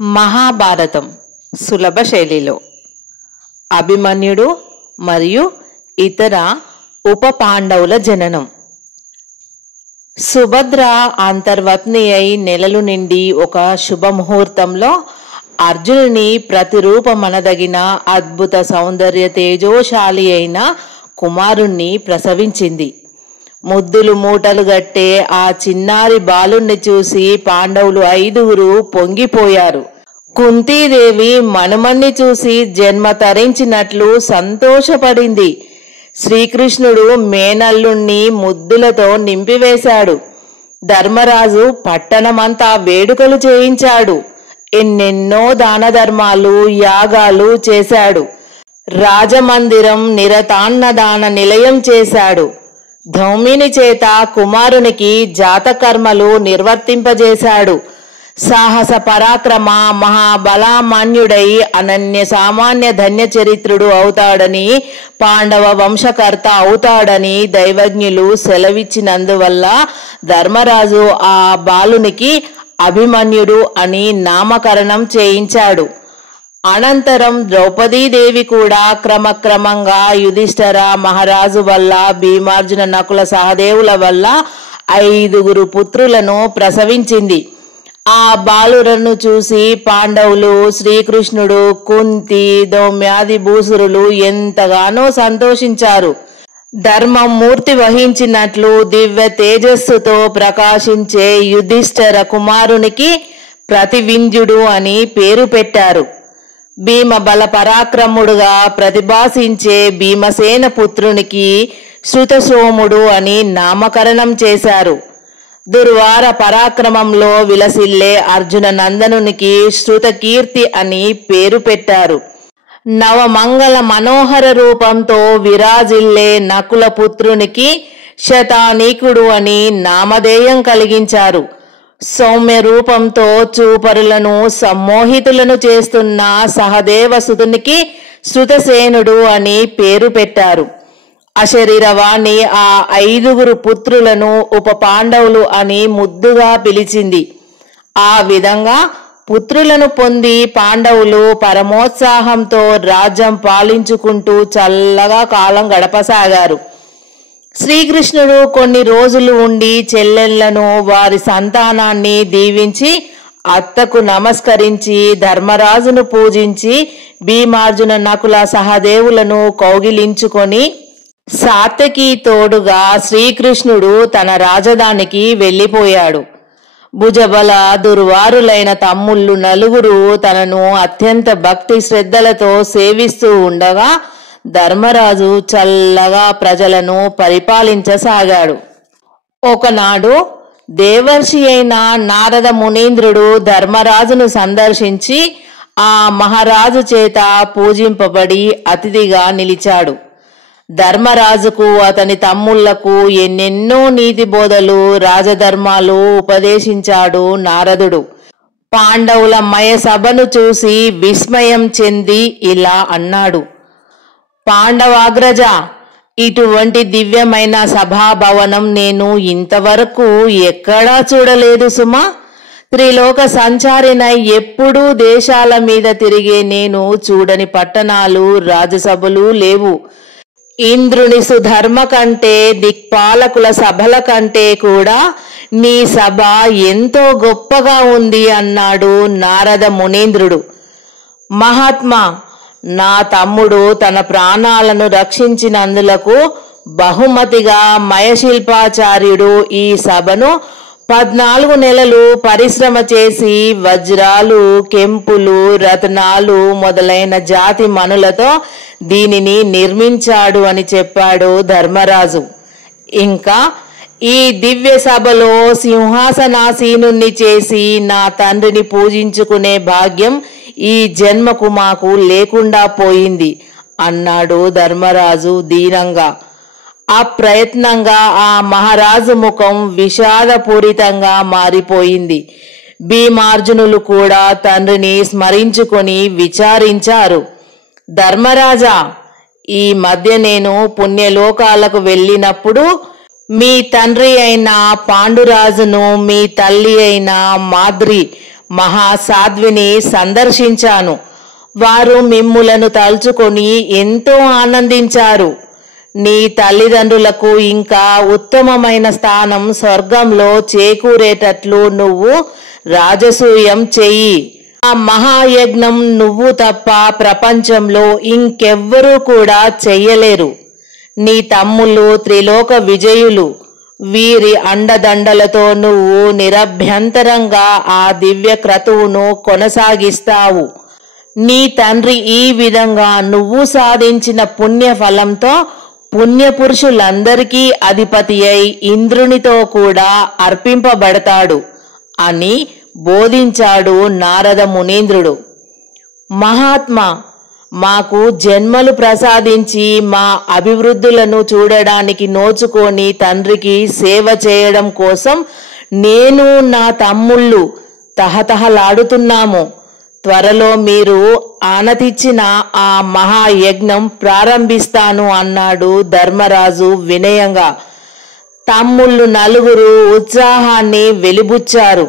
మహాభారతం సులభ శైలిలో అభిమన్యుడు మరియు ఇతర ఉప పాండవుల జననం. సుభద్ర అంతర్వత్ని అయి నెలలు నిండి ఒక శుభముహూర్తంలో అర్జునుని ప్రతిరూపమనదగిన అద్భుత సౌందర్య తేజోశాలి అయిన కుమారుణ్ణి ప్రసవించింది. ముద్దులు మూటలు గట్టే ఆ చిన్నారి బాలుణ్ణి చూసి పాండవులు 5 పొంగిపోయారు. కుంతీదేవి మనుమణ్ణి చూసి జన్మ తరించినట్లు సంతోషపడింది. శ్రీకృష్ణుడు మేనల్లుణ్ణి ముద్దులతో నింపివేశాడు. ధర్మరాజు పట్టణమంతా వేడుకలు చేయించాడు. ఎన్నెన్నో దాన ధర్మాలు యాగాలు చేశాడు. రాజమందిరం నిరతాన్నదాన నిలయం చేశాడు. ధౌమిని చేత కుమారునికి జాతకర్మలు నిర్వర్తింపజేశాడు. సాహస పరాక్రమ మహాబలామాన్యుడై అనన్య సామాన్య ధన్య చరిత్రుడు అవుతాడని, పాండవ వంశకర్త అవుతాడని దైవజ్ఞులు సెలవిచ్చినందువల్ల ధర్మరాజు ఆ బాలునికి అభిమన్యుడు అని నామకరణం చేయించాడు. అనంతరం ద్రౌపదీదేవి కూడా క్రమక్రమంగా యుధిష్ఠిర మహారాజు వల్ల, భీమార్జున నకుల సహదేవుల వల్ల 5 పుత్రులను ప్రసవించింది. ఆ బాలురను చూసి పాండవులు, శ్రీకృష్ణుడు, కుంతి, దౌమ్యాది భూసురులు ఎంతగానో సంతోషించారు. ధర్మం మూర్తి వహించినట్లు దివ్య తేజస్సుతో ప్రకాశించే యుధిష్ఠిర కుమారునికి ప్రతివింధ్యుడు అని పేరు పెట్టారు. భీమ బల పరాక్రముడుగా ప్రతిభాసించే భీమసేన పుత్రునికి శృతసోముడు అని నామకరణం చేశారు. దుర్వార పరాక్రమంలో విలసిల్లే అర్జున నందనునికి శృతకీర్తి అని పేరు పెట్టారు. నవమంగళ మనోహర రూపంతో విరాజిల్లే నకుల పుత్రునికి శతానీకుడు అని నామధేయం కలిగించారు. సౌమ్య రూపంతో చూపరులను సమ్మోహితులను చేస్తున్న సహదేవసుతునికి శృతసేనుడు అని పేరు పెట్టారు. అశరీరవాణి ఆ 5 పుత్రులను ఉప పాండవులు అని ముద్దుగా పిలిచింది. ఆ విధంగా పుత్రులను పొంది పాండవులు పరమోత్సాహంతో రాజ్యం పాలించుకుంటూ చల్లగా కాలం గడపసాగారు. శ్రీకృష్ణుడు కొన్ని రోజులు ఉండి చెల్లెళ్లను, వారి సంతానాన్ని దీవించి, అత్తకు నమస్కరించి, ధర్మరాజును పూజించి, భీమార్జున నకుల సహదేవులను కౌగిలించుకొని సాత్యకి తోడుగా శ్రీకృష్ణుడు తన రాజధానికి వెళ్ళిపోయాడు. భుజబల దుర్వారులైన తమ్ముళ్ళు 4 తనను అత్యంత భక్తి శ్రద్ధలతో సేవిస్తూ ఉండగా ధర్మరాజు చల్లగా ప్రజలను పరిపాలించసాగాడు. ఒకనాడు దేవర్షి అయిన నారద మునీంద్రుడు ధర్మరాజును సందర్శించి ఆ మహారాజు చేత పూజింపబడి అతిథిగా నిలిచాడు. ధర్మరాజుకు, అతని తమ్ముళ్లకు ఎన్నెన్నో నీతి బోధలు, రాజధర్మాలు ఉపదేశించాడు నారదుడు. పాండవుల మయ సభను చూసి విస్మయం చెంది ఇలా అన్నాడు: పాండవాగ్రజ, ఇటువంటి దివ్యమైన సభాభవనం నేను ఇంతవరకు ఎక్కడా చూడలేదు సుమా. త్రిలోక సంచారినై ఎప్పుడూ దేశాల మీద తిరిగే నేను చూడని పట్టణాలు, రాజసభలు లేవు. ఇంద్రుని సుధర్మ కంటే, దిక్పాలకుల సభల కంటే కూడా నీ సభ ఎంతో గొప్పగా ఉంది అన్నాడు నారద మునీంద్రుడు. మహాత్మా, నా తమ్ముడు తన ప్రాణాలను రక్షించినందులకు బహుమతిగా మయశిల్పాచార్యుడు ఈ సభను 14 నెలలు పరిశ్రమ చేసి వజ్రాలు, కెంపులు, రత్నాలు మొదలైన జాతి మనులతో దీనిని నిర్మించాడు అని చెప్పాడు ధర్మరాజు. ఇంకా ఈ దివ్య సభలో సింహాసనాసీనుణ్ణి చేసి నా తండ్రిని పూజించుకునే భాగ్యం ఈ జన్మకు మాకు లేకుండా పోయింది అన్నాడు ధర్మరాజు దీనంగా. అప్రయత్నంగా ఆ మహారాజు ముఖం విషాదపూరితంగా మారిపోయింది. భీమార్జునులు కూడా తండ్రిని స్మరించుకొని విచారించారు. ధర్మరాజా, ఈ మధ్య నేను పుణ్యలోకాలకు వెళ్ళినప్పుడు మీ తండ్రి అయిన పాండురాజును, మీ తల్లి అయిన మాద్రి మహాసాధ్విని సందర్శించాను. వారు మిమ్ములను తలుచుకొని ఎంతో ఆనందించారు. నీ తల్లిదండ్రులకు ఇంకా ఉత్తమమైన స్థానం స్వర్గంలో చేకూరేటట్లు నువ్వు రాజసూయం చెయ్యి. ఆ మహాయజ్ఞం నువ్వు తప్ప ప్రపంచంలో ఇంకెవ్వరూ కూడా చెయ్యలేరు. నీ తమ్ముళ్ళు త్రిలోక విజయులు. వీరి అండదండలతో నువ్వు నిరభ్యంతరంగా ఆ దివ్య క్రతువును కొనసాగిస్తావు. నీ తండ్రి ఈ విధంగా నువ్వు సాధించిన పుణ్య ఫలంతో పుణ్యపురుషులందరికీ అధిపతి అయి ఇంద్రునితో కూడా అర్పింపబడతాడు అని బోధించాడు నారద మునీంద్రుడు. మహాత్మా, మాకు జన్మలు ప్రసాదించి మా అభివృద్ధులను చూడడానికి నోచుకొని తండ్రికి సేవ చేయడం కోసం నేను నా తమ్ముళ్ళు తహతహలాడుతున్నాము. త్వరలో మీరు ఆనతిచ్చిన ఆ మహాయజ్ఞం ప్రారంభిస్తాను అన్నాడు ధర్మరాజు వినయంగా. తమ్ముళ్ళు నలుగురు ఉత్సాహాన్ని వెలిబుచ్చారు.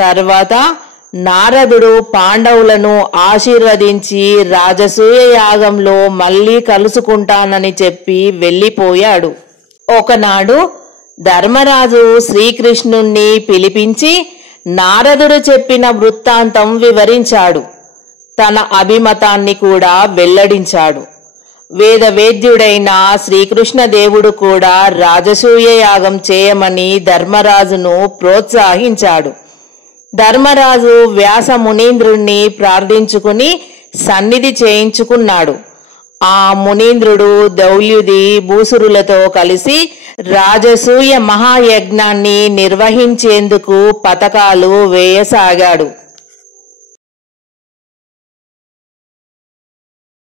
తర్వాత నారదుడు పాండవులను ఆశీర్వదించి రాజసూయ యాగంలో మళ్ళీ కలుసుకుంటానని చెప్పి వెళ్ళిపోయాడు. ఒకనాడు ధర్మరాజు శ్రీకృష్ణుణ్ణి పిలిపించి నారదుడు చెప్పిన వృత్తాంతం వివరించాడు. తన అభిమతాన్ని కూడా వెల్లడించాడు. వేదవేద్యుడైన శ్రీకృష్ణదేవుడు కూడా రాజసూయ యాగం చేయమని ధర్మరాజును ప్రోత్సహించాడు. ధర్మరాజు వ్యాస మునీంద్రుణ్ణి ప్రార్థించుకుని సన్నిధి చేయించుకున్నాడు. ఆ మునీంద్రుడు దౌల్యుది భూసురులతో కలిసి రాజసూయ మహాయజ్ఞాన్ని నిర్వహించేందుకు పథకాలు వేయసాగాడు.